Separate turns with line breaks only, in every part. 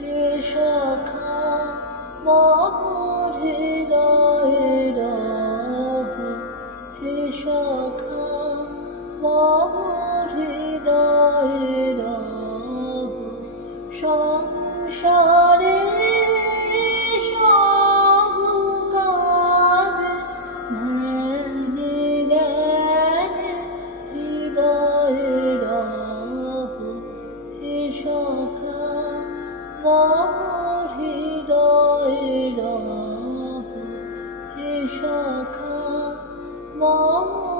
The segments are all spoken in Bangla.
হে সখা মম হৃদয়ে হে সখা মম হৃদয়ে সংসারে মম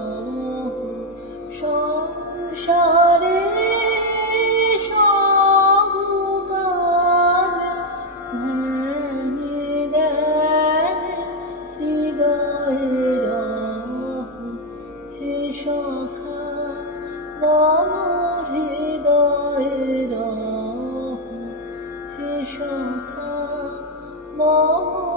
সখা মম হৃদয়ে হে সখা মম